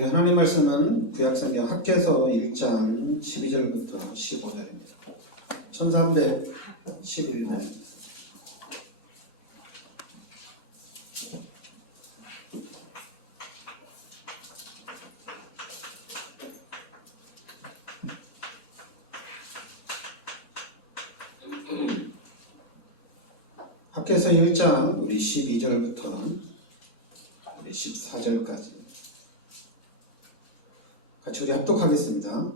우리 하나님 말씀은 구약성경 학개서 1장 12절부터 15절입니다. 1311년 학개서 1장 우리 12절부터 우리 14절까지 같이 우리 합독하겠습니다.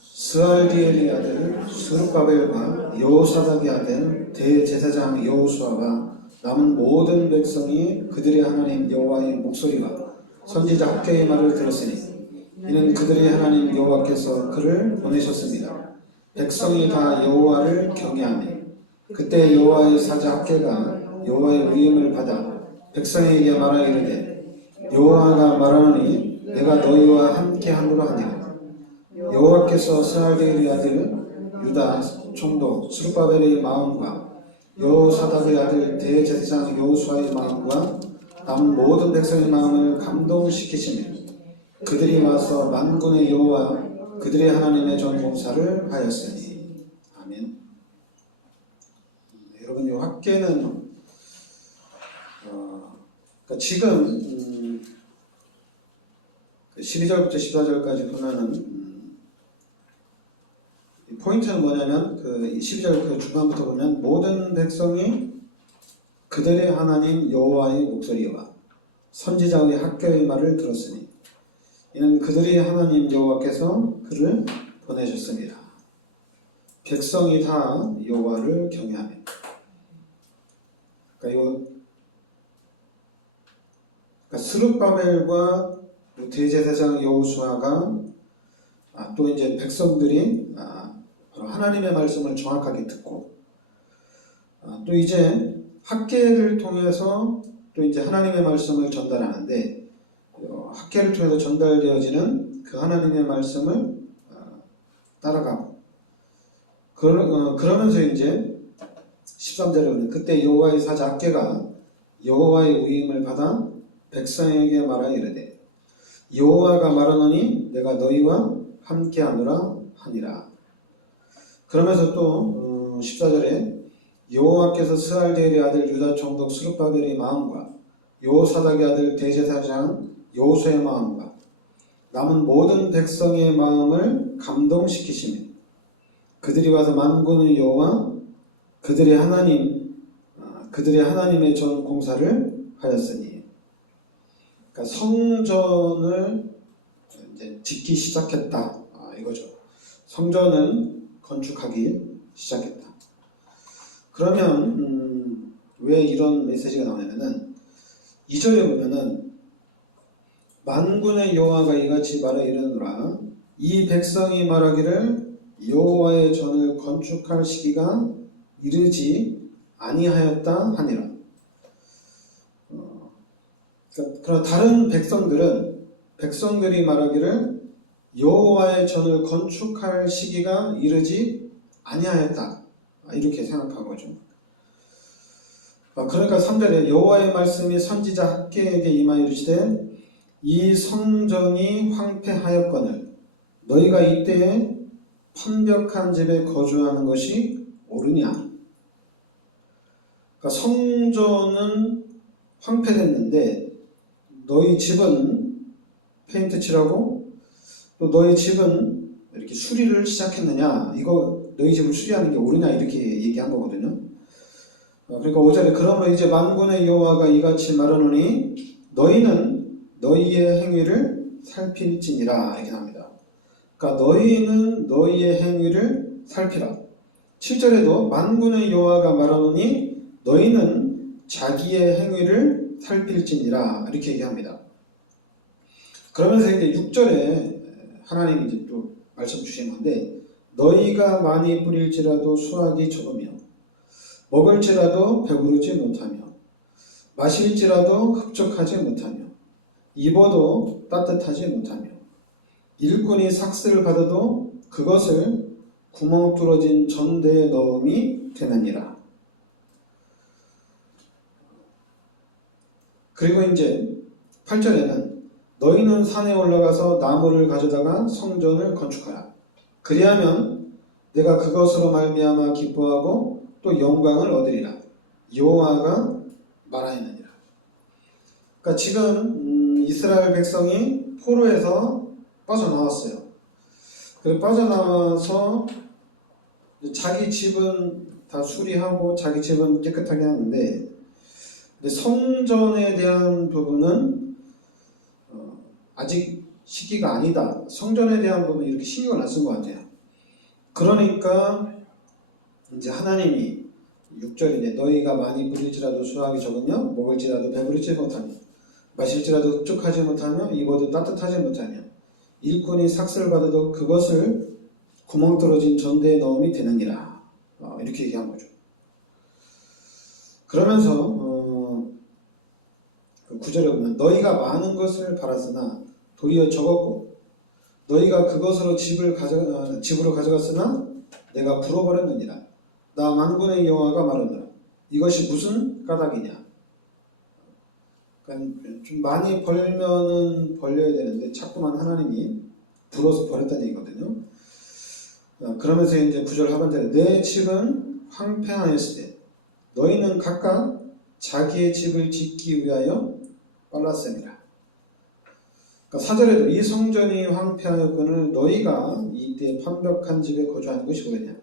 스알디엘의 아들 스룹바벨과 여호사닥의 아들 대제사장 여호수아와 남은 모든 백성이 그들의 하나님 여호와의 목소리와 선지자 학개의 말을 들었으니 이는 그들의 하나님 여호와께서 그를 보내셨습니다. 백성이 다 여호와를 경외하며 그때 여호와의 사자 학개가 여호와의 위임을 받아 백성에게 말하 이르되 여호와가 말하노니 내가 너희와 함께 하노라 하니라. 여호와께서 스알디엘의 아들 유다 총독 스룹바벨의 마음과 여호사닥의 아들 대제사장 여호수아의 마음과 남은 모든 백성의 마음을 감동시키시며 그들이 와서 만군의 여호와 그들의 하나님의 전봉사를 하였으니. 아멘. 여러분, 이 학개는 그러니까 지금 12절부터 14절까지 보면은 포인트는 뭐냐면 그 12절 그 중간부터 보면 모든 백성이 그들의 하나님 여호와의 목소리와 선지자의 학개의 말을 들었으니 이는 그들의 하나님 여호와께서 그를 보내셨습니다. 백성이 다 여호와를 경외하며. 그러니까 스룹바벨과 대제사장 여호수아가 또 이제 백성들이 하나님의 말씀을 정확하게 듣고 또 이제 학개를 통해서 또 이제 하나님의 말씀을 전달하는데 학개를 통해서 전달되어지는 그 하나님의 말씀을 따라가고 그러면서 이제 13절에 보면 그때 여호와의 사자 학개가 여호와의 위임을 받아 백성에게 말하 이르되 여호와가 말하노니 내가 너희와 함께하노라 하니라. 그러면서 또 14절에 여호와께서 스알디엘의 아들 유다 총독 스룹바벨의 마음과 여호사닥의 아들 대제사장 여호수아의 마음과 남은 모든 백성의 마음을 감동시키시며 그들이 와서 만군의 여호와 그들의 하나님의 전 공사를 하였으니. 그러니까 성전을 이제 짓기 시작했다 이거죠. 성전은 건축하기 시작했다. 그러면 왜 이런 메시지가 나오냐면은 2절에 보면은 만군의 여호와가 이같이 말하 이르노라 이 백성이 말하기를 여호와의 전을 건축할 시기가 이르지 아니하였다 하니라. 그러나 다른 백성들이 말하기를 여호와의 전을 건축할 시기가 이르지 아니하였다 이렇게 생각한 거죠. 그러니까 3절에 여호와의 말씀이 선지자 학개에게 임하 이르시되 이 성전이 황폐하였거늘 너희가 이때에 판벽한 집에 거주하는 것이 옳으냐. 그러니까 성전은 황폐됐는데 너희 집은 페인트 칠하고 또 너희 집은 이렇게 수리를 시작했느냐, 이거 너희 집을 수리하는 게 옳으냐 이렇게 얘기한 거거든요. 그러니까 5절에 그러므로 이제 만군의 여호와가 이같이 말하노니 너희는 너희의 행위를 살필지니라 이렇게 합니다. 그러니까 너희는 너희의 행위를 살피라. 7절에도 만군의 여호와가 말하노니 너희는 자기의 행위를 살필지니라 이렇게 얘기합니다. 그러면서 이제 6절에 하나님이 이제 또 말씀 주신 건데 너희가 많이 뿌릴지라도 수확이 적으며 먹을지라도 배부르지 못하며 마실지라도 흡족하지 못하며 입어도 따뜻하지 못하며 일꾼이 삭슬을 받아도 그것을 구멍 뚫어진 전대에 넣음이 되느니라. 그리고 이제 8절에는 너희는 산에 올라가서 나무를 가져다가 성전을 건축하라. 그리하면 내가 그것으로 말미암아 기뻐하고 또 영광을 얻으리라. 여호와가 말하였느니라. 그러니까 지금 이스라엘 백성이 포로에서 빠져나왔어요. 그 빠져나와서 자기 집은 다 수리하고 자기 집은 깨끗하게 하는데, 근데 성전에 대한 부분은 아직 시기가 아니다. 성전에 대한 부분은 이렇게 신경을 안 쓴 것 같아요. 그러니까 이제 하나님이 6절인데 너희가 많이 부릴지라도 수확이 적으며 먹을지라도 배부르지 못하며 마실지라도 흡족하지 못하며 입어도 따뜻하지 못하며 일꾼이 삭슬 받아도 그것을 구멍 뚫어진 전대에 넣음이 되느니라. 이렇게 얘기한 거죠. 그러면서 그 9절에 보면 너희가 많은 것을 바랐으나 도리어 적었고 너희가 그것으로 집으로 가져갔으나 내가 불어버렸느니라. 나 만군의 여호와가 말하노라. 이것이 무슨 까닭이냐. 그러니까 좀 많이 벌면은 벌려야 되는데 자꾸만 하나님이 불어서 버렸다는 얘기거든요. 그러면서 이제 9절 하반절에 내 집은 황폐하였을 때 너희는 각각 자기의 집을 짓기 위하여 빨랐습니다. 그러니까 4절에도 이 성전이 황폐하였거늘 너희가 이때 판벽한 집에 거주하는 것이 뭐냐.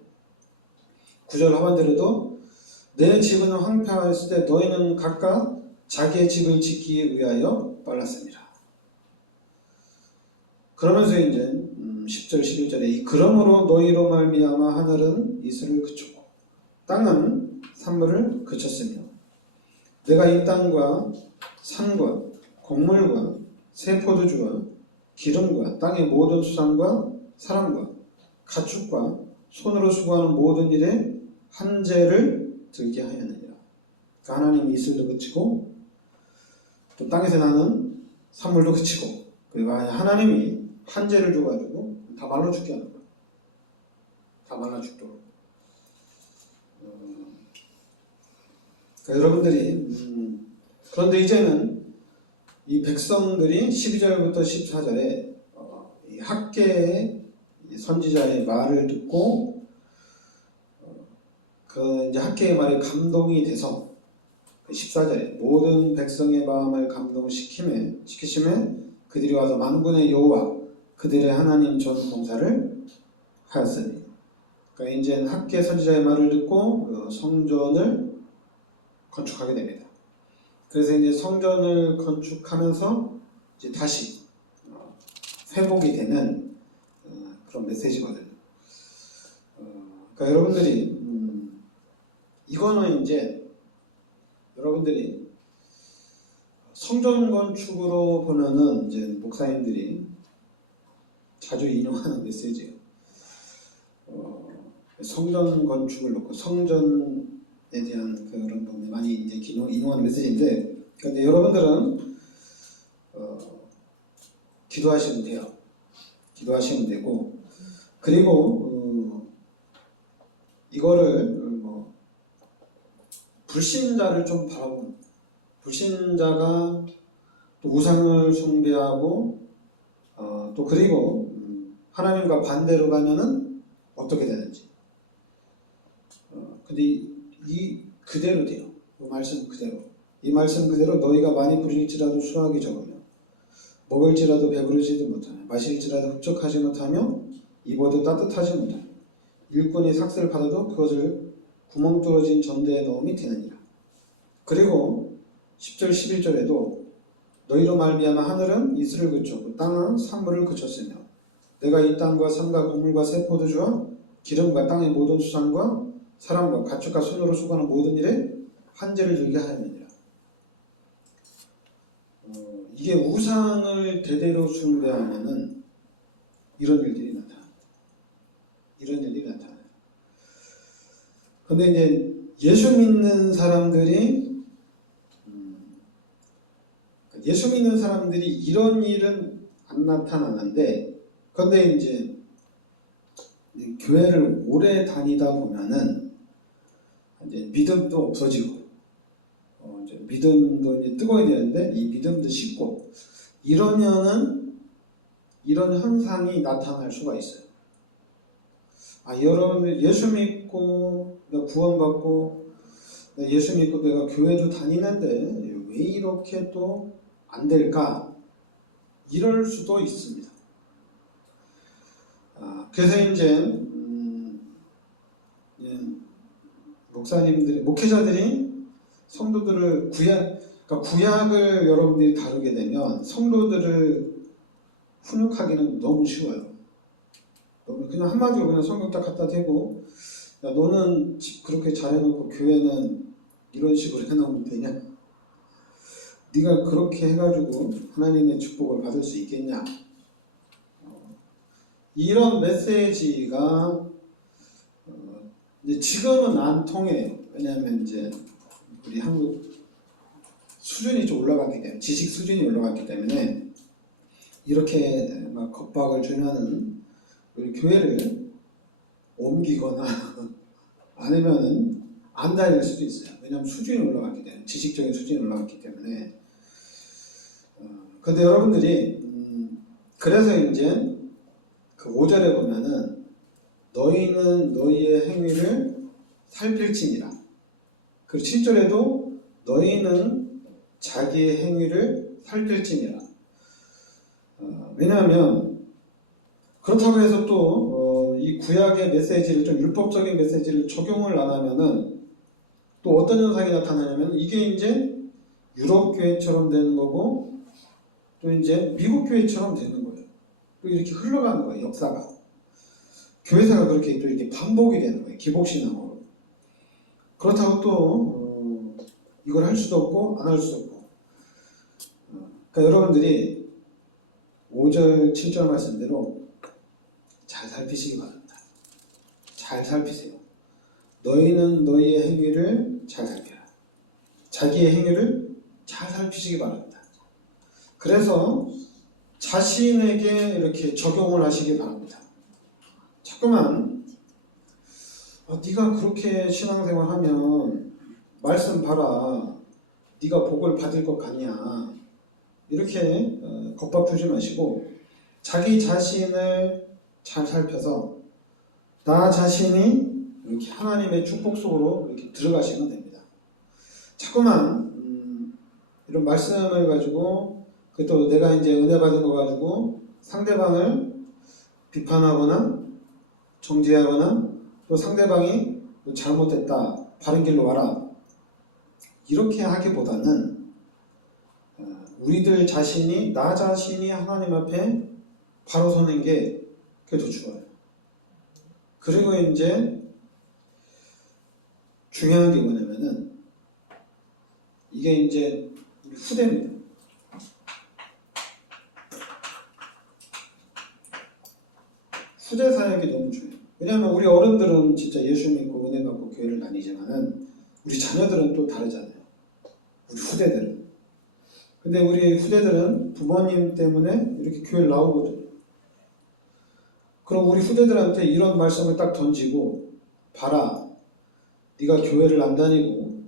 9절 하반절에도 내 집은 황폐하였을 때 너희는 각각 자기의 집을 짓기 위하여 빨랐습니다. 그러면서 이제 10절 11절에 그러므로 너희로 말미암아 하늘은 이슬을 그쳤고 땅은 산물을 그쳤으며 내가 이 땅과 산과 곡물과 새 포도주와 기름과 땅의 모든 수산과 사람과 가축과 손으로 수고하는 모든 일에 한재를 들게 하였느니라. 그러니까 하나님이 이슬도 그치고 또 땅에서 나는 산물도 그치고 그리고 하나님이 한재를 줘가지고 다 말라 죽게 하는 거예요. 다 말라 죽도록. 그러니까 여러분들이 그런데 이제는 이 백성들이 12절부터 14절에 이 학개의 선지자의 말을 듣고 그 이제 학개의 말에 감동이 돼서 14절에 모든 백성의 마음을 감동시키심에 그들이 와서 만군의 여호와 그들의 하나님 전 봉사를 하였으니. 그러니까 이제 학개 선지자의 말을 듣고 그 성전을 건축하게 됩니다. 그래서 이제 성전을 건축하면서 이제 다시 회복이 되는 그런 메시지거든요. 그러니까 여러분들이 이거는 이제 여러분들이 성전 건축으로 보면은 이제 목사님들이 자주 인용하는 메시지예요. 성전 건축을 놓고 성전에 대한 그런 부분에 많이 이제 인용하는 메시지인데, 근데 여러분들은 기도하시면 돼요. 기도하시면 되고, 그리고 이거를 불신자를 좀 바라보는, 불신자가 또 우상을 숭배하고 또 그리고 하나님과 반대로 가면은 어떻게 되는지. 근데 이 그대로 돼요. 이 말씀 그대로. 이 말씀 그대로 너희가 많이 부릴지라도 수확이 적으며 먹을지라도 배부르지도 못하며 마실지라도 흡족하지 못하며 입어도 따뜻하지 못하며 일꾼이 삭슬을 받아도 그것을 구멍 뚫어진 전대에 넣음이 되느니라. 그리고 10절 11절에도 너희로 말미암아 하늘은 이슬을 그쳤고 땅은 산물을 그쳤으며 내가 이 땅과 산과 곡물과 새 포도주와 기름과 땅의 모든 수산과 사람과 가축과 손으로 수고하는 모든 일에 한재를 들게 하였느니라. 이게 우상을 대대로 숭배하면은 이런 일들이 나타나요. 이런 일들이 나타나요. 근데 이제 예수 믿는 사람들이 이런 일은 안 나타나는데, 그런데 이제 교회를 오래 다니다 보면은 이제 믿음도 없어지고, 이제 믿음도 이제 뜨거워야 되는데 이 믿음도 식고, 이러면은 이런 현상이 나타날 수가 있어요. 여러분 예수 믿고 내가 구원받고 예수 믿고 내가 교회도 다니는데 왜 이렇게 또 안 될까? 이럴 수도 있습니다. 그래서 이제 목사님들이 목회자들이 성도들을 그러니까 구약을 여러분들이 다루게 되면 성도들을 훈육하기는 너무 쉬워요. 그냥 한마디로 그냥 성경 딱 갖다 대고 야 너는 집 그렇게 잘해놓고 교회는 이런 식으로 해놓으면 되냐? 네가 그렇게 해가지고 하나님의 축복을 받을 수 있겠냐? 이런 메시지가 이제 지금은 안 통해요. 왜냐하면 이제 우리 한국 수준이 좀 올라갔기 때문에 지식 수준이 올라갔기 때문에 이렇게 막 겁박을 주면은 우리 교회를 옮기거나 아니면은 안 다닐 수도 있어요. 왜냐하면 수준이 올라갔기 때문에 지식적인 수준이 올라갔기 때문에. 근데 여러분들이 그래서 이제 그 5절에 보면은 너희는 너희의 행위를 살필지니라. 그리고 7절에도 너희는 자기의 행위를 살필지니라. 왜냐하면 그렇다고 해서 또 이 구약의 메시지를 좀 율법적인 메시지를 적용을 안 하면은 또 어떤 현상이 나타나냐면 이게 이제 유럽 교회처럼 되는 거고 또 이제 미국 교회처럼 되는 거예요. 또 이렇게 흘러가는 거예요. 역사가. 교회사가 그렇게 또 이렇게 반복이 되는 거예요. 기복신앙으로. 그렇다고 또 이걸 할 수도 없고 안 할 수도 없고. 그러니까 여러분들이 5절 7절 말씀대로 잘 살피시기 바랍니다. 잘 살피세요. 너희는 너희의 행위를 잘 살펴라. 자기의 행위를 잘 살피시기 바랍니다. 그래서 자신에게 이렇게 적용을 하시기 바랍니다. 자꾸만 네가 그렇게 신앙생활하면 말씀 봐라. 네가 복을 받을 것 같냐. 이렇게 겁박 주지 마시고 자기 자신을 잘 살펴서 나 자신이 이렇게 하나님의 축복 속으로 이렇게 들어가시면 됩니다. 자꾸만 이런 말씀을 가지고 또 내가 이제 은혜 받은 거 가지고 상대방을 비판하거나 정죄하거나 또 상대방이 잘못됐다 바른 길로 와라 이렇게 하기보다는 우리들 자신이 나 자신이 하나님 앞에 바로 서는 게 그게 더 좋아요. 그리고 이제 중요한 게 뭐냐면은 이게 이제 후대입니다. 후대 사역이 너무 중요해요. 왜냐하면 우리 어른들은 진짜 예수 믿고 은혜 받고 교회를 다니지만은 우리 자녀들은 또 다르잖아요. 우리 후대들은. 근데 우리 후대들은 부모님 때문에 이렇게 교회를 나오거든요. 그럼 우리 후대들한테 이런 말씀을 딱 던지고 봐라. 네가 교회를 안 다니고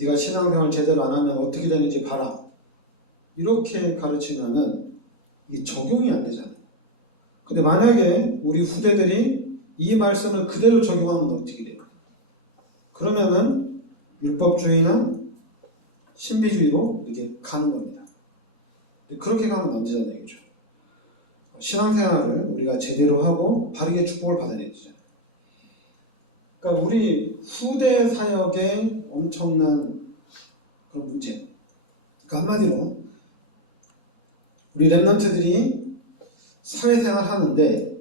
네가 신앙생활 제대로 안 하면 어떻게 되는지 봐라. 이렇게 가르치면은 이게 적용이 안 되잖아요. 근데 만약에 우리 후대들이 이 말씀을 그대로 적용하면 어떻게 돼요? 그러면은 율법주의나 신비주의로 이렇게 가는 겁니다. 그렇게 가면 안 되잖아요. 얘기죠. 신앙생활을 우리가 제대로 하고 바르게 축복을 받아야 되잖아요. 그러니까 우리 후대 사역에 엄청난 그런 문제. 그러니까 한마디로 우리 랩런트들이 사회생활 하는데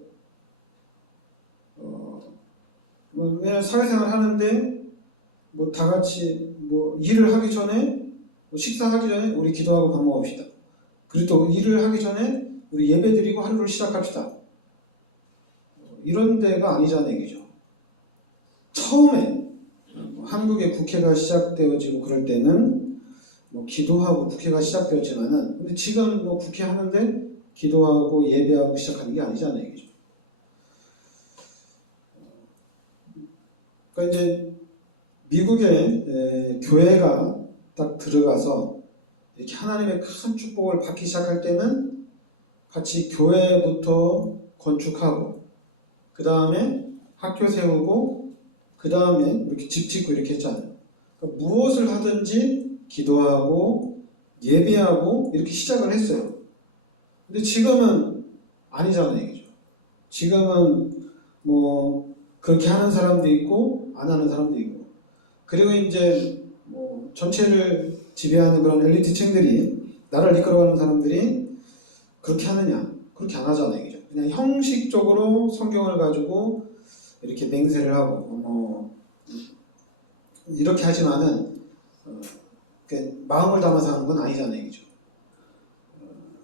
왜냐면 사회생활 하는데 뭐 다 같이 뭐 일을 하기 전에 뭐 식사하기 전에 우리 기도하고 밥 먹읍시다. 그리고 또 일을 하기 전에 우리 예배 드리고 하루를 시작합시다. 이런 데가 아니잖아요, 얘기죠. 처음에 한국의 국회가 시작되어지고 그럴 때는 뭐 기도하고 국회가 시작되었지만은 근데 지금 뭐 국회 하는데 기도하고 예배하고 시작하는 게 아니잖아요, 얘기죠. 그러니까 이제 미국의 교회가 딱 들어가서 이렇게 하나님의 큰 축복을 받기 시작할 때는 같이 교회부터 건축하고 그 다음에 학교 세우고 그 다음에 이렇게 집 짓고 이렇게 했잖아요. 그러니까 무엇을 하든지 기도하고 예배하고 이렇게 시작을 했어요. 근데 지금은 아니잖아요, 얘기죠. 지금은 뭐 그렇게 하는 사람도 있고 안 하는 사람도 있고, 그리고 이제 뭐 전체를 지배하는 그런 엘리트층들이, 나라를 이끌어가는 사람들이 그렇게 하느냐? 그렇게 안 하잖아요, 얘기죠. 그냥 형식적으로 성경을 가지고 이렇게 맹세를 하고 이렇게 하지만은 마음을 담아서 하는 건 아니잖아요, 얘기죠.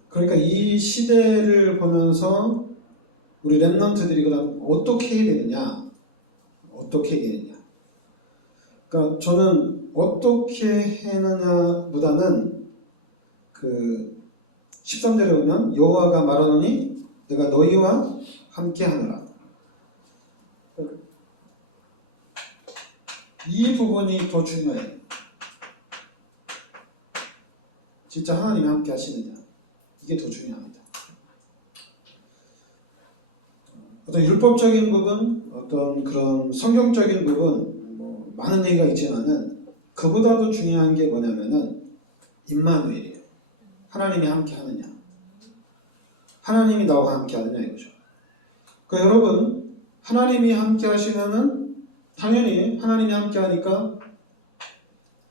그러니까 이 시대를 보면서 우리 랩런트들이 그럼 어떻게 해야 되느냐? 어떻게 해야 되느냐? 그러니까 저는 어떻게 해느냐보다는 그 13절에 보면 여호와가 말하노니 내가 너희와 함께 하노라. 이 부분이 더 중요해요. 진짜 하나님이 함께 하시느냐? 이게 더 중요합니다. 어떤 율법적인 부분, 어떤 그런 성경적인 부분, 뭐 많은 얘기가 있지만은 그보다도 중요한 게 뭐냐면은 임마누엘이에요. 하나님이 함께 하느냐, 하나님이 나와 함께 하느냐 이거죠. 그러니까 여러분, 하나님이 함께 하시면은 당연히 하나님이 함께 하니까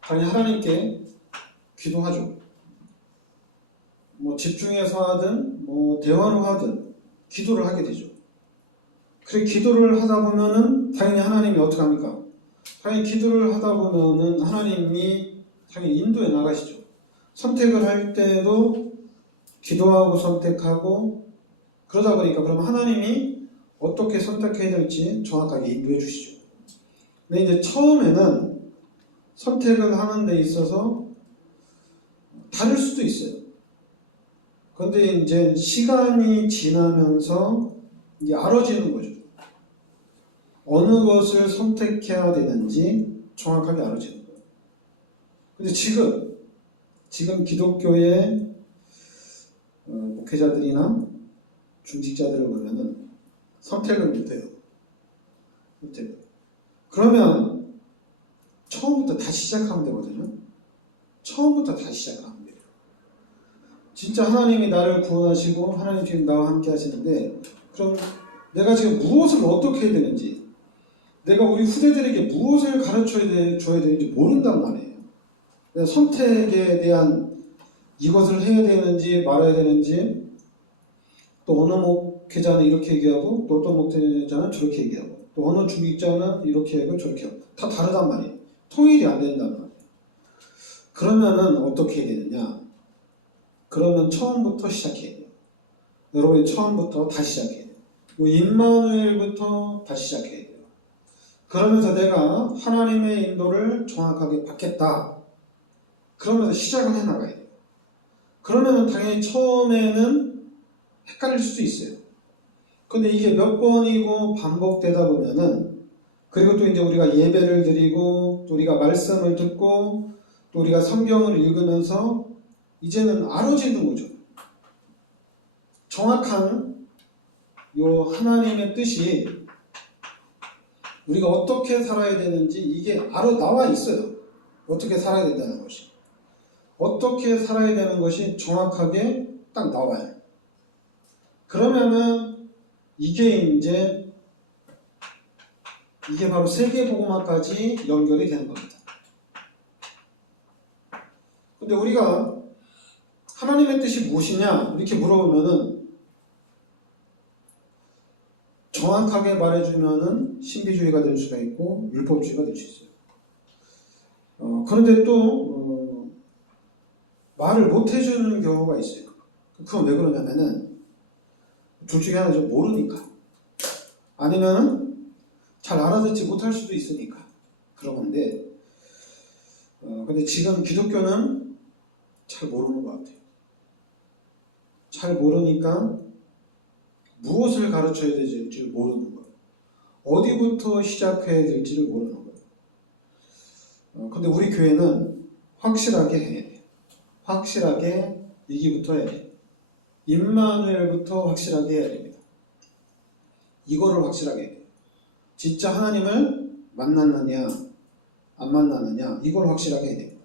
당연히 하나님께 기도하죠. 뭐 집중해서 하든 뭐 대화로 하든 기도를 하게 되죠. 그래 기도를 하다 보면은 당연히 하나님이 어떻게 합니까? 당연히 기도를 하다 보면은 하나님이 당연히 인도해 나가시죠. 선택을 할 때도 기도하고 선택하고 그러다 보니까 그럼 하나님이 어떻게 선택해야 될지 정확하게 인도해 주시죠. 근데 이제 처음에는 선택을 하는 데 있어서 다를 수도 있어요. 그런데 이제 시간이 지나면서 이게 알아지는 거죠. 어느 것을 선택해야 되는지 정확하게 알아지는 거예요. 근데 지금 기독교의 목회자들이나 중직자들을 보면은 선택을 못해요. 못해요. 그러면 처음부터 다시 시작하면 되거든요. 처음부터 다시 시작을 하면 돼요. 진짜 하나님이 나를 구원하시고 하나님 지금 나와 함께 하시는데 그럼 내가 지금 무엇을 어떻게 해야 되는지, 내가 우리 후대들에게 무엇을 가르쳐야 줘야 되는지 모른단 말이에요. 선택에 대한 이것을 해야 되는지 말아야 되는지, 또 어느 목회자는 이렇게 얘기하고 또 어떤 목회자는 저렇게 얘기하고 또 어느 중직자는 이렇게 하고 저렇게 하고 다 다르단 말이에요. 통일이 안 된단 말이에요. 그러면은 어떻게 해야 되느냐? 그러면 처음부터 시작해야 돼요. 여러분이 처음부터 다시 시작해야 돼요. 임마누엘부터 다시 시작해야 돼요. 그러면서 내가 하나님의 인도를 정확하게 받겠다. 그러면서 시작을 해나가야 돼요. 그러면 당연히 처음에는 헷갈릴 수도 있어요. 근데 이게 몇 번이고 반복되다 보면은, 그리고 또 이제 우리가 예배를 드리고 또 우리가 말씀을 듣고 또 우리가 성경을 읽으면서 이제는 알아지는 거죠. 정확한 요 하나님의 뜻이 우리가 어떻게 살아야 되는지 이게 나와 있어요. 어떻게 살아야 된다는 것이. 어떻게 살아야 되는 것이 정확하게 딱 나와요. 그러면은 이게 바로 세계복음화까지 연결이 되는 겁니다. 근데 우리가 하나님의 뜻이 무엇이냐 이렇게 물어보면은 정확하게 말해주면은 신비주의가 될 수가 있고 율법주의가 될 수 있어요. 그런데 또 말을 못 해주는 경우가 있어요. 그건 왜 그러냐면은 둘 중에 하나죠. 모르니까. 아니면 잘 알아듣지 못할 수도 있으니까 그런 건데, 근데 지금 기독교는 잘 모르는 것 같아요. 잘 모르니까 무엇을 가르쳐야 될지 모르는 거예요. 어디부터 시작해야 될지를 모르는 거예요. 근데 우리 교회는 확실하게 해야 돼요. 확실하게 얘기부터 해야 돼요. 임마누엘부터 확실하게 해야 됩니다. 이거를 확실하게 해야 돼요. 진짜 하나님을 만났느냐 안 만났느냐 이걸 확실하게 해야 됩니다.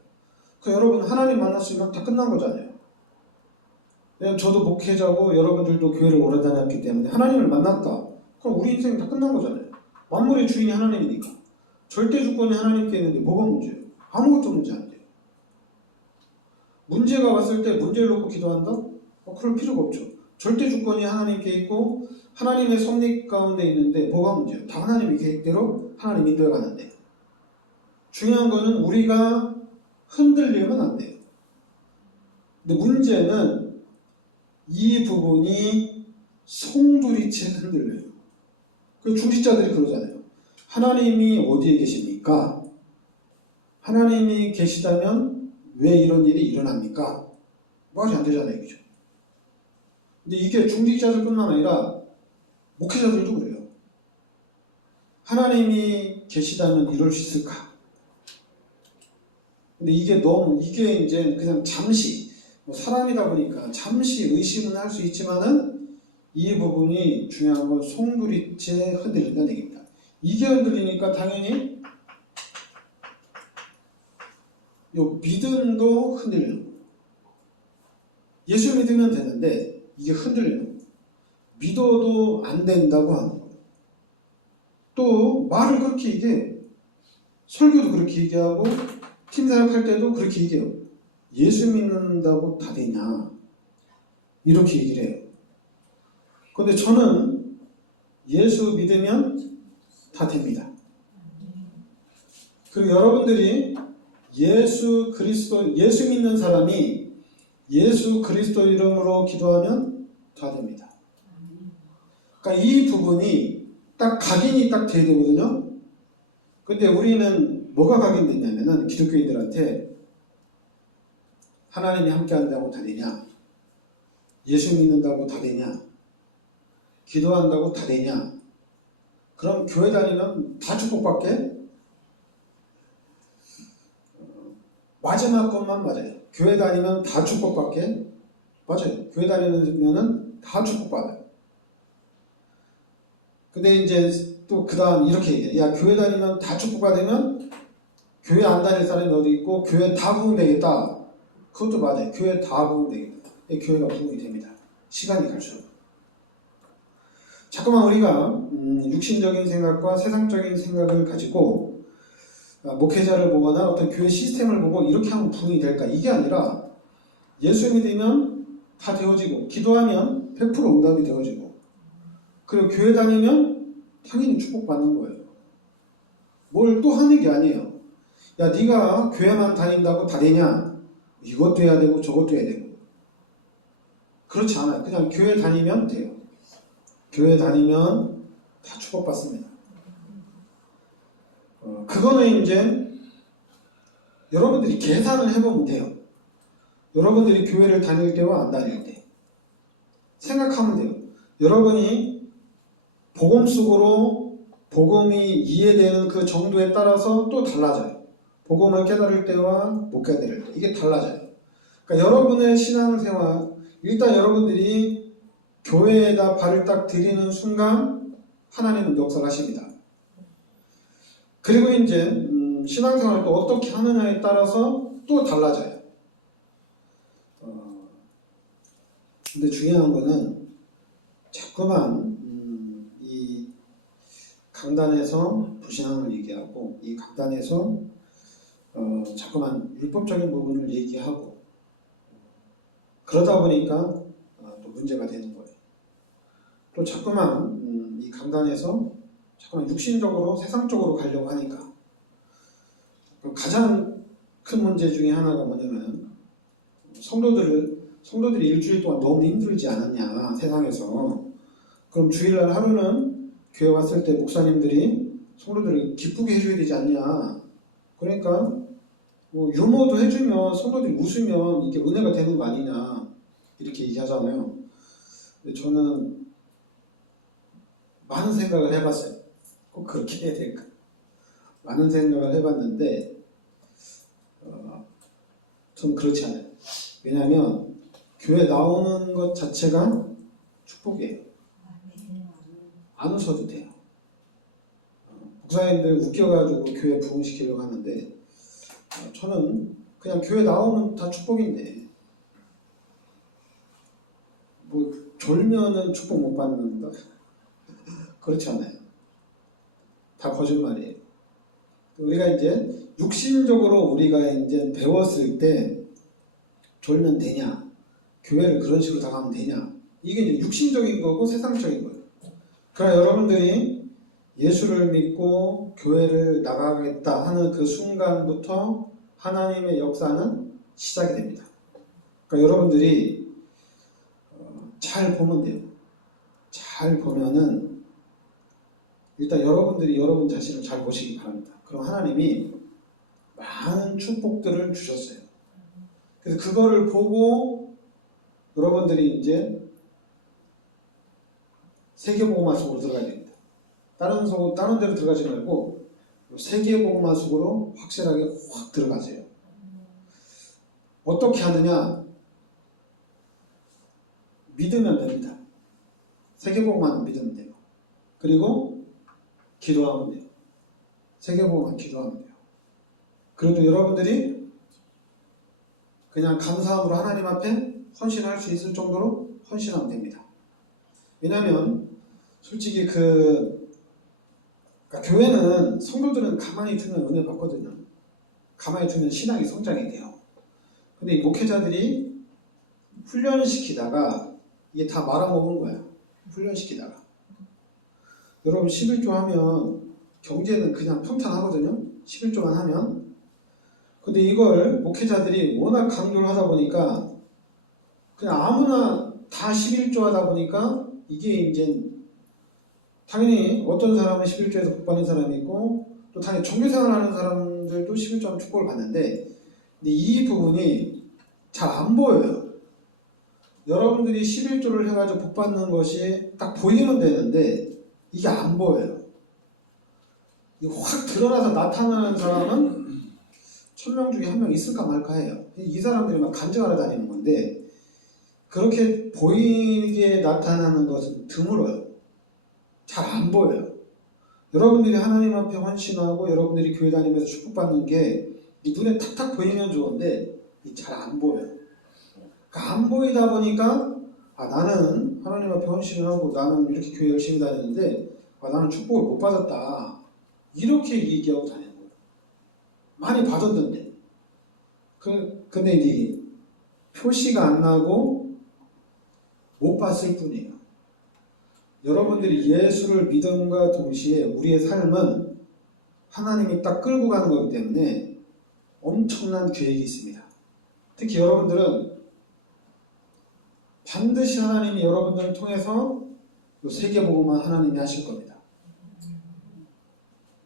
여러분 하나님 만났으면 다 끝난 거잖아요. 왜냐면 저도 목회자고 여러분들도 교회를 오래 다녔기 때문에 하나님을 만났다. 그럼 우리 인생이 다 끝난 거잖아요. 만물의 주인이 하나님이니까. 절대 주권이 하나님께 있는데 뭐가 문제예요? 아무것도 문제 안 돼요. 문제가 왔을 때 문제를 놓고 기도한다? 그럴 필요가 없죠. 절대 주권이 하나님께 있고 하나님의 섭리 가운데 있는데 뭐가 문제예요? 다 하나님의 계획대로 하나님 인도해 가는데. 중요한 거는 우리가 흔들리면 안 돼요. 근데 문제는 이 부분이 송두리째 흔들려요. 그 중직자들이 그러잖아요. 하나님이 어디에 계십니까? 하나님이 계시다면 왜 이런 일이 일어납니까? 말이 안 되잖아요. 그죠? 근데 이게 중직자들뿐만 아니라 목회자들도 그래요. 하나님이 계시다면 이럴 수 있을까? 근데 이게 이제 그냥 잠시, 사람이다 보니까 잠시 의심은 할 수 있지만은 이 부분이 중요한 건 송두리째 흔들린다는 얘기입니다. 이게 흔들리니까 당연히 요 믿음도 흔들리는 거예요. 예수 믿으면 되는데 이게 흔들리는 거예요. 믿어도 안 된다고 하는 거예요. 또 말을 그렇게 얘기해요. 설교도 그렇게 얘기하고 팀 사역할 때도 그렇게 얘기해요. 예수 믿는다고 다 되냐 이렇게 얘기를 해요. 그런데 저는 예수 믿으면 다 됩니다. 그리고 여러분들이 예수 믿는 사람이 예수 그리스도 이름으로 기도하면 다 됩니다. 그러니까 이 부분이 딱 각인이 딱 돼야 되거든요. 근데 우리는 뭐가 각인됐냐면은 기독교인들한테 하나님이 함께 한다고 다 되냐? 예수 믿는다고 다 되냐? 기도한다고 다 되냐? 그럼 교회 다니면 다 축복받게? 마지막 것만 맞아요. 교회 다니면 다 축복받게? 맞아요. 교회 다니면은 다 축복받아요. 근데 이제 또 그 다음 이렇게 얘기해요. 야, 교회 다니면 다 축복받으면 교회 안 다닐 사람이 어디 있고 교회 다 부흥되겠다. 그것도 맞아요. 교회 다 부흥되겠다. 교회가 부흥이 됩니다. 시간이 갈수록. 자꾸만 우리가 육신적인 생각과 세상적인 생각을 가지고 목회자를 보거나 어떤 교회 시스템을 보고 이렇게 하면 부흥이 될까? 이게 아니라 예수 믿으면 다 되어지고 기도하면 100% 응답이 되어지고 그리고 교회 다니면 당연히 축복받는 거예요. 뭘 또 하는 게 아니에요. 야, 네가 교회만 다닌다고 다 되냐? 이것도 해야 되고 저것도 해야 되고 그렇지 않아요. 그냥 교회 다니면 돼요. 교회 다니면 다 축복받습니다. 그거는 이제 여러분들이 계산을 해보면 돼요. 여러분들이 교회를 다닐 때와 안 다닐 때 생각하면 돼요. 여러분이 복음 속으로 복음이 이해되는 그 정도에 따라서 또 달라져요. 복음을 깨달을 때와 못 깨달을 때 이게 달라져요. 그러니까 여러분의 신앙생활 일단 여러분들이 교회에다 발을 딱 들이는 순간 하나님은 역사를 하십니다. 그리고 이제 신앙생활을 또 어떻게 하느냐에 따라서 또 달라져요. 근데 중요한 거는 자꾸만 이 강단에서 불신앙을 얘기하고 이 강단에서 자꾸만 율법적인 부분을 얘기하고 그러다 보니까 또 문제가 되는 거예요. 또 자꾸만 이 강단에서 자꾸만 육신적으로 세상적으로 가려고 하니까 가장 큰 문제 중에 하나가 뭐냐면 성도들이 일주일 동안 너무 힘들지 않았냐 세상에서. 그럼 주일날 하루는 교회 왔을 때 목사님들이 성도들을 기쁘게 해줘야 되지 않냐. 그러니까 뭐 유머도 해주면 성도들이 웃으면 이게 은혜가 되는 거 아니냐 이렇게 얘기하잖아요. 근데 저는 많은 생각을 해봤어요. 꼭 그렇게 해야 될까? 많은 생각을 해봤는데 저는 그렇지 않아요. 왜냐하면 교회 나오는 것 자체가 축복이에요. 안 오셔도 돼요. 목사님들 웃겨가지고 교회 부흥시키려고 하는데 저는 그냥 교회 나오면 다 축복인데 뭐 졸면은 축복 못 받는다? 그렇지 않아요. 다 거짓말이에요. 우리가 이제 육신적으로 우리가 이제 배웠을 때 졸면 되냐? 교회를 그런 식으로 나가면 되냐? 이게 이제 육신적인 거고 세상적인 거예요. 그러나 여러분들이 예수를 믿고 교회를 나가겠다 하는 그 순간부터 하나님의 역사는 시작이 됩니다. 그러니까 여러분들이 잘 보면 돼요. 잘 보면은 일단 여러분들이 여러분 자신을 잘 보시기 바랍니다. 그럼 하나님이 많은 축복들을 주셨어요. 그래서 그거를 보고 여러분들이 이제 세계복음화 속으로 들어가야 됩니다. 다른 데로 들어가지 말고 세계복음화 속으로 확실하게 확 들어가세요. 어떻게 하느냐? 믿으면 됩니다. 세계복음화는 믿으면 돼요. 그리고 기도하면 돼요. 세계복음화 기도하면 돼요. 그래도 여러분들이 그냥 감사함으로 하나님 앞에 헌신할 수 있을 정도로 헌신하면 됩니다. 왜냐하면 솔직히 그러니까 교회는 성도들은 가만히 두면 은혜 받거든요. 가만히 두면 신앙이 성장이 돼요. 근데 이 목회자들이 훈련시키다가 이게 다 말아먹은 거야. 훈련시키다가. 여러분 11조 하면 경제는 그냥 평탄하거든요. 11조만 하면. 근데 이걸 목회자들이 워낙 강조를 하다 보니까 그냥 아무나 다 11조 하다 보니까 이게 이제 당연히 어떤 사람은 11조에서 복 받는 사람이 있고 또 당연히 종교생활 하는 사람들도 11조 하면 축복을 받는데 근데 이 부분이 잘 안 보여요. 여러분들이 11조를 해가지고 복 받는 것이 딱 보이면 되는데 이게 안 보여요. 확 드러나서 나타나는 사람은 1000명 중에 1명 있을까 말까 해요. 이 사람들이 막 간증하러 다니는 건데 그렇게 보이게 나타나는 것은 드물어요. 잘 안 보여요. 여러분들이 하나님 앞에 헌신하고 여러분들이 교회 다니면서 축복받는 게 눈에 탁탁 보이면 좋은데 잘 안 보여요. 그러니까 안 보이다 보니까 나는 하나님 앞에 헌신을 하고 나는 이렇게 교회 열심히 다니는데 나는 축복을 못 받았다. 이렇게 얘기하고 다니는 거예요. 많이 받았는데. 근데 이제 표시가 안 나고 못 봤을 뿐이에요. 여러분들이 예수를 믿음과 동시에 우리의 삶은 하나님이 딱 끌고 가는 거기 때문에 엄청난 계획이 있습니다. 특히 여러분들은 반드시 하나님이 여러분들을 통해서 세계복음화 하나님이 하실 겁니다.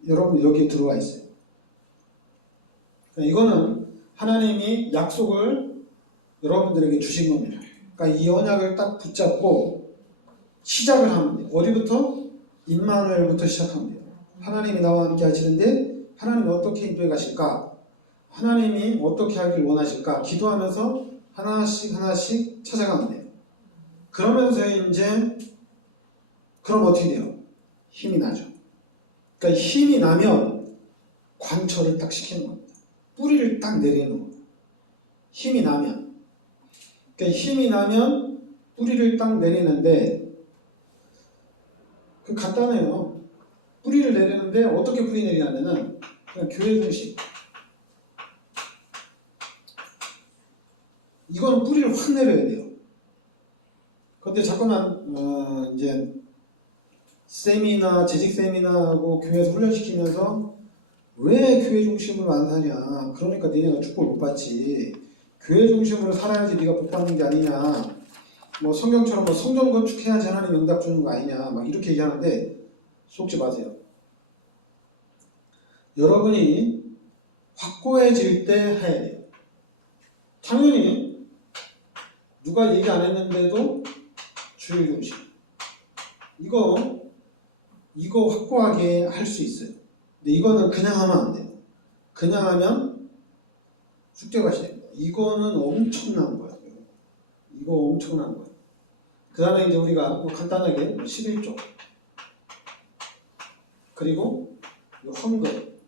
여러분 여기에 들어와 있어요. 이거는 하나님이 약속을 여러분들에게 주신 겁니다. 그러니까 이 언약을 딱 붙잡고 시작을 하면 돼요. 어디부터? 임마누엘부터 시작하면 돼요. 하나님이 나와 함께 하시는데 하나님이 어떻게 인도해 가실까? 하나님이 어떻게 하길 원하실까? 기도하면서 하나씩 하나씩 찾아가면 돼요. 그러면서 이제 그럼 어떻게 돼요? 힘이 나죠. 그러니까 힘이 나면 관철을 딱 시키는 겁니다. 뿌리를 딱 내리는 겁니다. 힘이 나면. 그러니까 힘이 나면 뿌리를 딱 내리는데 간단해요. 뿌리를 내리는데 어떻게 뿌리 내리냐면은 그냥 교회 중심. 이거는 뿌리를 확 내려야 돼요. 그런데 자꾸만 이제 세미나 재직 세미나하고 교회에서 훈련시키면서 왜 교회 중심으로 안 사냐? 그러니까 니네가 축복을 못 받지. 교회 중심으로 살아야지 네가 복 받는 게 아니냐? 뭐 성경처럼 뭐 성전 건축해야지 하나님 응답 주는 거 아니냐? 막 이렇게 얘기하는데 속지 마세요. 여러분이 확고해질 때 해야 돼요. 당연히 누가 얘기 안 했는데도 주일 중심. 이거 확고하게 할 수 있어요. 근데 이거는 그냥 하면 안 돼요. 그냥 하면 숙제가 시작됩니다. 이거는 엄청난 거예요. 이거 엄청난 거예요. 그 다음에 이제 우리가 뭐 간단하게 11조 그리고 헌금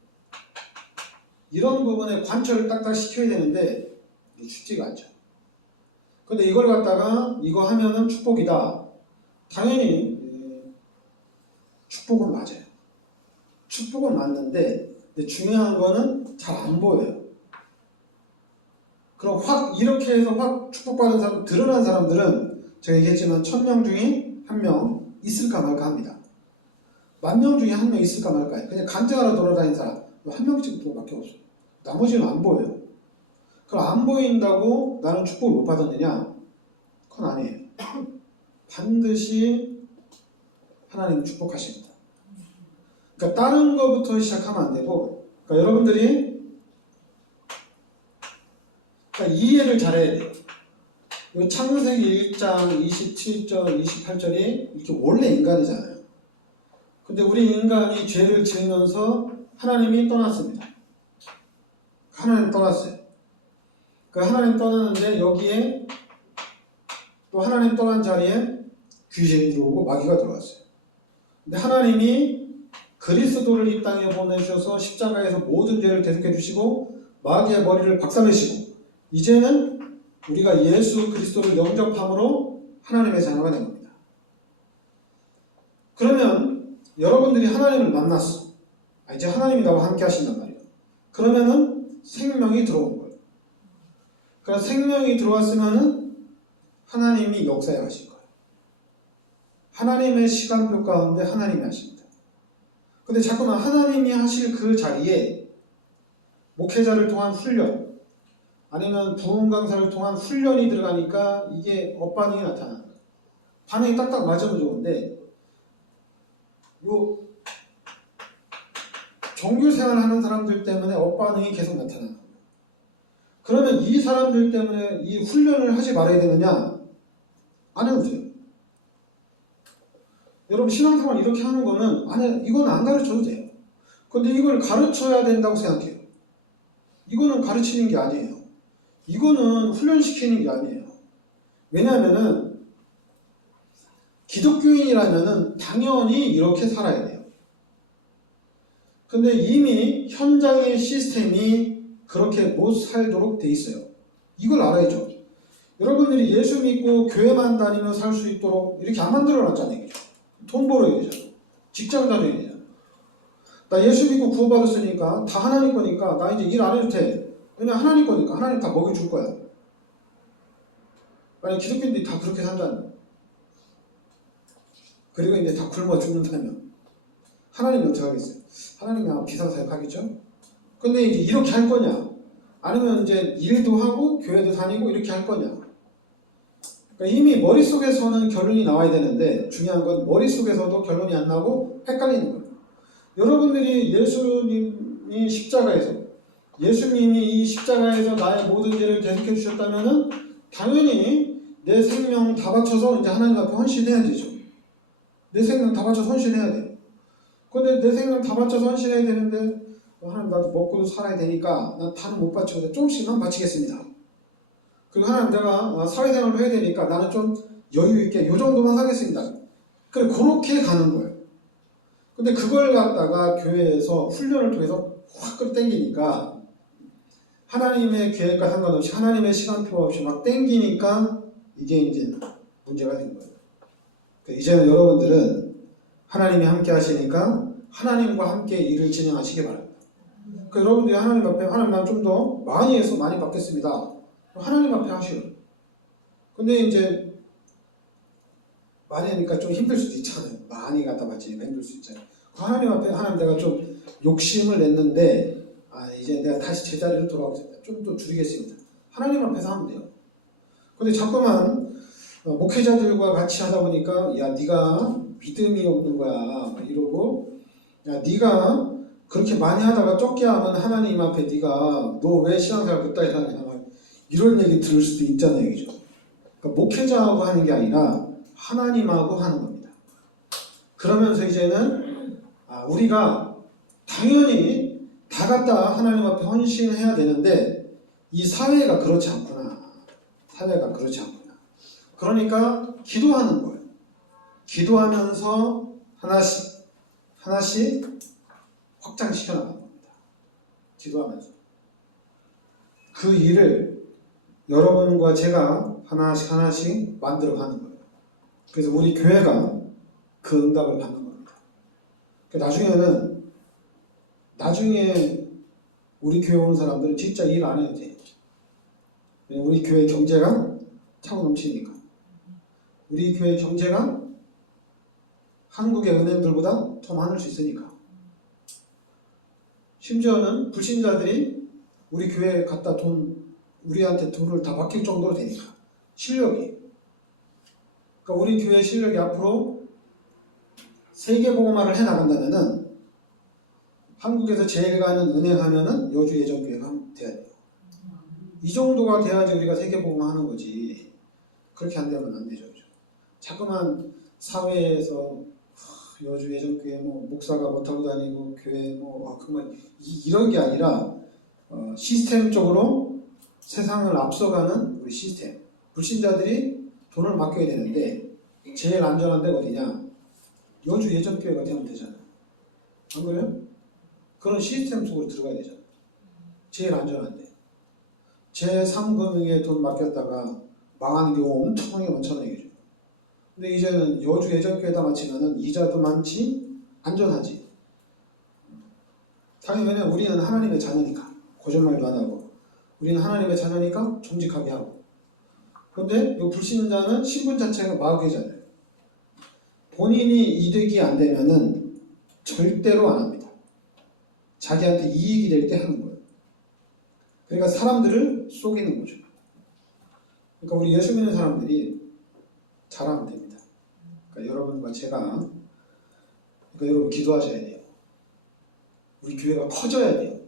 이런 부분에 관철을 딱딱 시켜야 되는데 이게 쉽지가 않죠. 근데 이걸 갖다가 이거 하면은 축복이다. 당연히 축복은 맞아요. 축복은 맞는데 근데 중요한 거는 잘 안 보여요. 그럼 확 이렇게 해서 확 축복받은 사람, 드러난 사람들은 제가 얘기했지만 1000명 중에 1명 있을까 말까 합니다. 10,000명 중에 1명 있을까 말까. 그냥 간증하러 돌아다니는 사람 1명씩밖에 없어요. 나머지는 안 보여요. 그럼 안 보인다고 나는 축복을 못 받았느냐? 그건 아니에요. 반드시 하나님 축복하십니다. 그러니까 다른 거부터 시작하면 안 되고, 그러니까 여러분들이 그러니까 이해를 잘해야 돼요. 이 창세기 1장 27절, 28절이 이렇게 원래 인간이잖아요. 근데 우리 인간이 죄를 지으면서 하나님이 떠났습니다. 하나님 떠났어요. 그 하나님 떠났는데 여기에 또 하나님 떠난 자리에 귀신이 들어오고 마귀가 들어왔어요. 근데 하나님이 그리스도를 이 땅에 보내주셔서 십자가에서 모든 죄를 대속해 주시고 마귀의 머리를 박살내시고 이제는 우리가 예수 그리스도를 영접함으로 하나님의 자녀가 된 겁니다. 그러면 여러분들이 하나님을 만났어. 이제 하나님이 나와 함께 하신단 말이에요. 그러면은 생명이 들어온 거예요. 그러니까 생명이 들어왔으면은 하나님이 역사에 하실 거예요. 하나님의 시간표 가운데 하나님이 하십니다. 근데 자꾸만 하나님이 하실 그 자리에 목회자를 통한 훈련 아니면 부흥 강사를 통한 훈련이 들어가니까 이게 엇반응이 나타나는 거예요. 반응이 딱딱 맞으면 좋은데 요 종교생활 하는 사람들 때문에 엇반응이 계속 나타나는 거예요. 그러면 이 사람들 때문에 이 훈련을 하지 말아야 되느냐? 안 해도 돼요. 여러분 신앙생활 이렇게 하는 거는 이건 안 가르쳐도 돼요. 근데 이걸 가르쳐야 된다고 생각해요. 이거는 가르치는 게 아니에요. 이거는 훈련시키는 게 아니에요. 왜냐하면은 기독교인이라면은 당연히 이렇게 살아야 돼요. 근데 이미 현장의 시스템이 그렇게 못 살도록 돼 있어요. 이걸 알아야죠. 여러분들이 예수 믿고 교회만 다니며 살 수 있도록 이렇게 안 만들어 놨잖아요. 돈 벌어야 되잖아. 직장 다녀야 되잖아. 나 예수 믿고 구원받았으니까 다 하나님 거니까 나 이제 일 안 해도 돼. 왜냐 하나님 거니까 하나님 다 먹여줄 거야. 만약 기독교인들이 다 그렇게 산다면 그리고 이제 다 굶어 죽는다면 하나님은 어떻게 하겠어요? 하나님이 아마 비상사역하겠죠? 근데 이제 이렇게 할 거냐? 아니면 이제 일도 하고 교회도 다니고 이렇게 할 거냐? 그러니까 이미 머릿속에서는 결론이 나와야 되는데 중요한 건 머릿속에서도 결론이 안 나고 헷갈리는 거예요. 여러분들이 예수님이 십자가에서 예수님이 이 십자가에서 나의 모든 죄를 대속해 주셨다면은 당연히 내 생명 다 바쳐서 이제 하나님 앞에 헌신해야 되죠. 내 생명 다 바쳐서 헌신해야 돼요. 근데 내 생명 다 바쳐서 헌신해야 되는데 하나님 나도 먹고도 살아야 되니까 난 다는 못 바치고 조금씩만 바치겠습니다. 그리고 하나님 내가 사회생활을 해야 되니까 나는 좀 여유있게 요 정도만 하겠습니다. 그래 그렇게 가는 거예요. 근데 그걸 갖다가 교회에서 훈련을 통해서 확 끌어당기니까 하나님의 계획과 상관없이 하나님의 시간표 없이 막 땡기니까 이게 이제 문제가 된 거예요. 이제는 여러분들은 하나님이 함께 하시니까 하나님과 함께 일을 진행하시기 바랍니다. 여러분들이 하나님 앞에 하나님 난 좀 더 많이 해서 많이 받겠습니다. 하나님 앞에 하시는. 근데 이제 많이 하니까 좀 힘들 수도 있잖아요. 많이 갖다 바치니까 힘들 수 있잖아요. 하나님 앞에 하나님 내가 좀 욕심을 냈는데 이제 내가 다시 제자리로 돌아오겠습니다. 좀 더 줄이겠습니다. 하나님 앞에서 하면 돼요. 근데 자꾸만 목회자들과 같이 하다 보니까 야 네가 믿음이 없는 거야 이러고 야 네가 그렇게 많이 하다가 적게 하면 하나님 앞에 네가 너 왜 신앙생활 못하게 하냐 이런 얘기 들을 수도 있잖아요. 그죠? 그러니까 목회자하고 하는 게 아니라 하나님하고 하는 겁니다. 그러면서 이제는 우리가 당연히 다 갖다 하나님 앞에 헌신해야 되는데 이 사회가 그렇지 않구나. 사회가 그렇지 않구나. 그러니까 기도하는 거예요. 기도하면서 하나씩 확장시켜 나가는 겁니다. 기도하면서. 그 일을 여러분과 제가 하나씩 만들어 가는 거예요. 그래서 우리 교회가 그 응답을 받는 겁니다. 나중에 우리 교회 오는 사람들은 진짜 일 안 해도 돼. 우리 교회 경제가 차고 넘치니까. 우리 교회 경제가 한국의 은행들보다 더 많을 수 있으니까. 심지어는 불신자들이 우리 교회에 갖다 우리한테 돈을 다 맡길 정도로 되니까. 실력이. 그러니까 우리 교회 실력이 앞으로 세계복음화를 해나간다면은 한국에서 제일 가는 은행 하면은 여주예전교회가 돼야 돼요. 이 정도가 돼야지 우리가 세계복음화 하는 거지. 그렇게 안 되면 안 되죠. 자꾸만 사회에서 여주예전교회 목사가 못하고 다니고 교회 그만 이런 게 아니라 시스템적으로 세상을 앞서가는 우리 시스템. 불신자들이 돈을 맡겨야 되는데 제일 안전한 데가 어디냐? 여주예전교회가 되면 되잖아요. 안 그래요? 그런 시스템 속으로 들어가야 되잖아요. 제일 안전한데. 제3금융에 돈 맡겼다가 망하는 경우 엄청나게 많잖아요. 얘기죠. 근데 이제는 여주예전교회에다 맡기면은 이자도 많지, 안전하지. 당연히 왜냐면 우리는 하나님의 자녀니까. 거짓말도 안 하고. 우리는 하나님의 자녀니까 정직하게 하고. 그런데 이 불신자는 신분 자체가 마귀잖아요. 본인이 이득이 안 되면은 절대로 안 합니다. 자기한테 이익이 될 때 하는 거예요. 그러니까 사람들을 속이는 거죠. 그러니까 우리 예수 믿는 사람들이 잘하면 됩니다. 그러니까 여러분과 제가 그러니까 여러분 기도하셔야 돼요. 우리 교회가 커져야 돼요.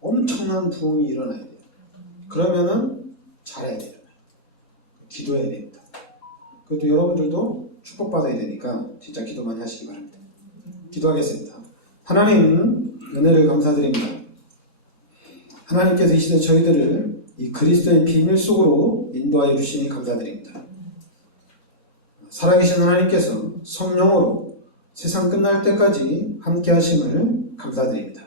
엄청난 부흥이 일어나야 돼요. 그러면은 잘해야 돼요. 기도해야 됩니다. 그것도 여러분들도 축복받아야 되니까 진짜 기도 많이 하시기 바랍니다. 기도하겠습니다. 하나님 은혜를 감사드립니다. 하나님께서 이 시대 저희들을 이 그리스도의 비밀 속으로 인도하여 주시니 감사드립니다. 살아계신 하나님께서 성령으로 세상 끝날 때까지 함께 하심을 감사드립니다.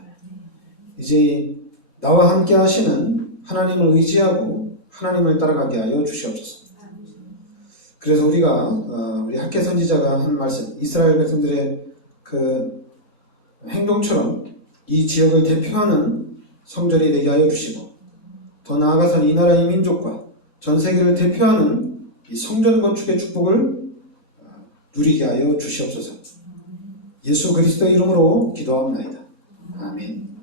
이제 나와 함께 하시는 하나님을 의지하고 하나님을 따라가게 하여 주시옵소서. 그래서 우리 학계 선지자가 한 말씀, 이스라엘 백성들의 그 행동처럼 이 지역을 대표하는 성전이 되게 하여 주시고, 더 나아가서는 이 나라의 민족과 전 세계를 대표하는 이 성전 건축의 축복을 누리게 하여 주시옵소서. 예수 그리스도 이름으로 기도합니다. 아멘.